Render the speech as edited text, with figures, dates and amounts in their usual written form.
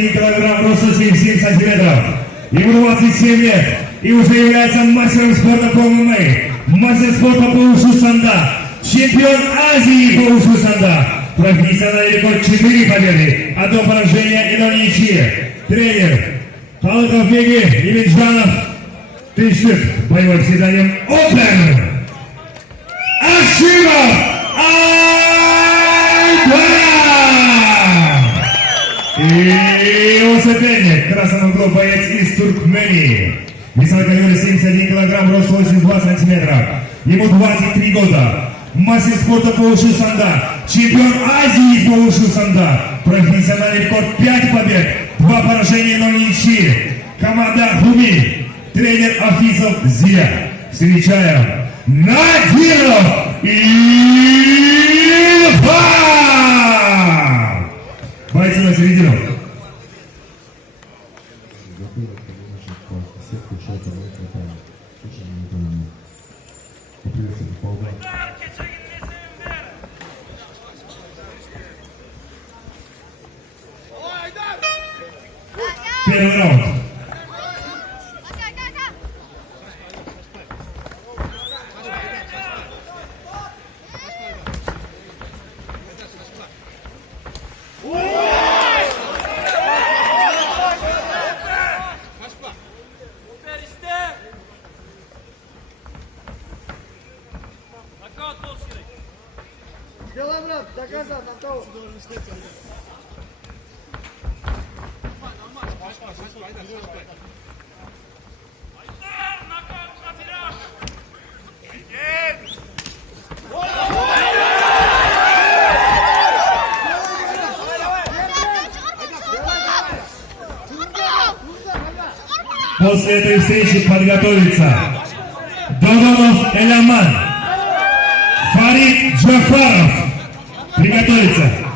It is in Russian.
71 килограмм, роста 77 сантиметров. Ему 27 лет и уже является мастером спорта по ММА, мастер спорта по ушу санда, чемпион Азии по ушу санда. Профессиональный рекорд 4 победы, 1 поражение и 0 ничьи. Тренер Халыковбеги Имиджанов, 1000 штук, боевой псевдоним Open. Ашимов Айдар! И его соперник, в красном углу боец из Туркмении. Весовой категории 71 килограмм, рост 82 сантиметра. Ему 23 года. Мастер спорта по ушу санда, чемпион Азии по ушу санда. Профессиональный рекорд 5 побед, 2 поражения, 0 ничьи. Команда Хуми, тренер Афисов Зия. Встречаем Надиров Ильфан! Бойцы на середину. Первый раунд. Делай, брат, доказал, на кого? После этой встречи подготовиться Додонов Эляман, Фарид Джафаров. Приготовиться.